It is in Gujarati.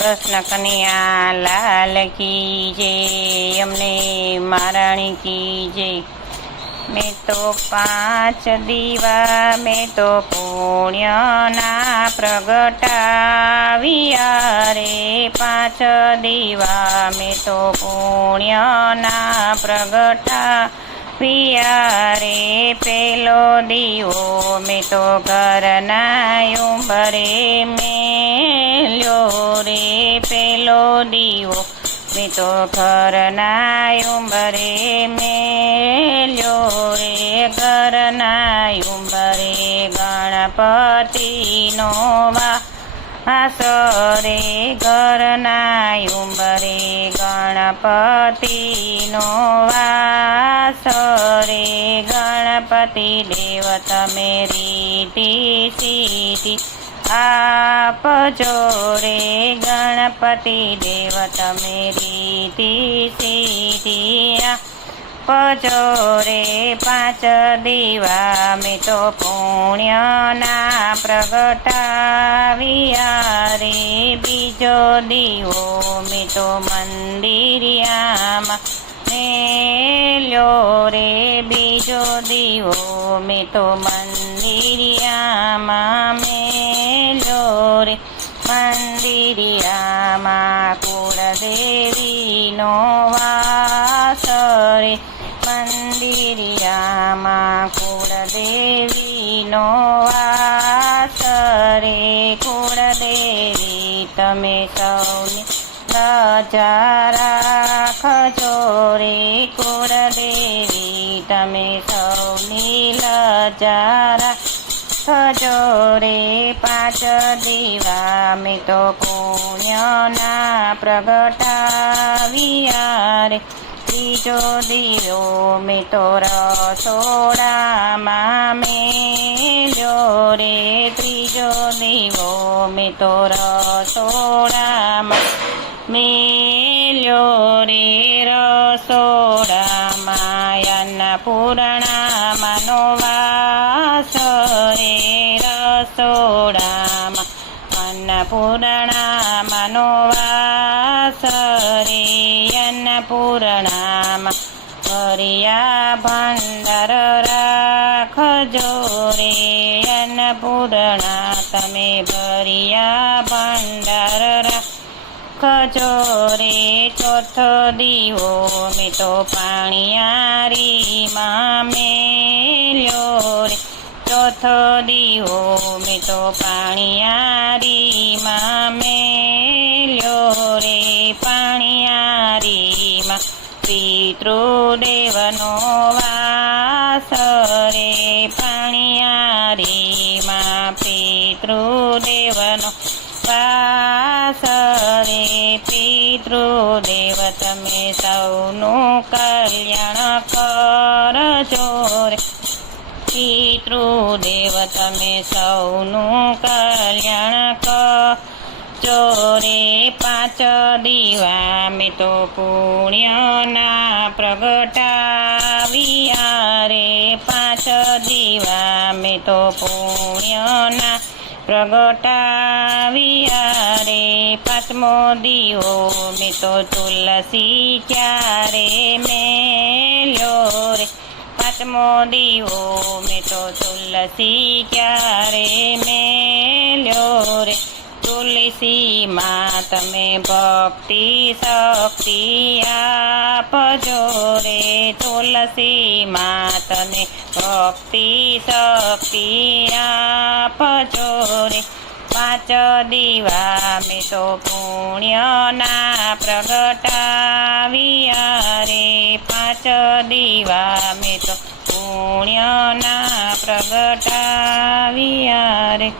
કૃષ્ણ કનૈયા લાલ કી જય અમને મારાણી કી જય મેં તો પાંચ દીવા મેં તો પુણ્યના પ્રગટાવ્યા રે પાંચ દીવા મેં તો પુણ્યના પ્રગટાવ્યા રે પેલો દીવો મેં તો ઘરના ઉંબરે મેલ્યો રે પેલો દીવો. મેં તો ઘરના ઉંબરે મેલ્યો રે. ઘરના ઉંબરે ગણપતિનો વાસરે ઘરના ગણપતિનો વાસરે ગણપતિ દેવ તમે રીતિ સીધી આપજો રે ગણપતિ દેવ તમે રીતિ સીધી આપજો રે પાંચ દીવા મે તો પુણ્યના પ્રગટાવ્યા રે. બીજો દીવો મે તો મંદિરિયામાં મેલ્યો રે. બીજો દીવો મે તો મંદિરિયામાં કુળદેવીનો વાસ રે મંદિરિયામાં કુળદેવીનો વાસ રે કુળદેવી, તમે સૌની રજા રાખજો રે કુળદેવી, તમે સૌની લજા રાખજો રે પાંચ દીવા મેં તો પુણ્યના પ્રગટાવ્યા રે. ત્રીજો દીવો મેં તો રસોડામાં મેલ્યો રે. ત્રીજો દીવો મેં તો રસોડામાં મેલ્યો રે. રસોડામાં અન્નપૂર્ણામાં નો અન્નપૂર્ણામાં નો વાસ રે અન્નપૂર્ણામાં હરિયા ભંડાર રાખજો રે. અન્નપૂર્ણા તમે ભરિયા ભંડાર રાખજો રે. ચોથો દીવો મેં તો પાણીયારીમાં મેલ્યો રે. ચોથો દીવો મેં તો પાણીયારીમાં મેલ્યો રે. પાણીયારીમાં પિતૃદેવનો વાસ રે. પાણીયારીમાં પિતૃદેવનો વાસ રે. પિતૃદેવ, તમે સૌનું કલ્યાણ કરજો. તમે સૌનું કલ્યાણ ચોરે પાંચ દીવા મેં તો પુણ્યના પ્રગટાવ્યા રે. પાંચ દીવા મેં તો પુણ્યના પ્રગટાવ્યા રે. પાંચમો દીવો મેં તો તુલસી ક્યારે મેલ્યો રે? પાંચમો દીવો મેં તો તુલસી ક્યારે મેલ્યો રે તુલસીમાં તમે ભક્તિ શક્તિ આપજો રે તુલસીમાં તમે ભક્તિ શક્તિ આપજો રે પાંચ દીવા મેં તો પુણ્યના પ્રગટાવી રે. પાંચ દીવા મેં તો પુણ્યના પ્રગટાવ્યા રે.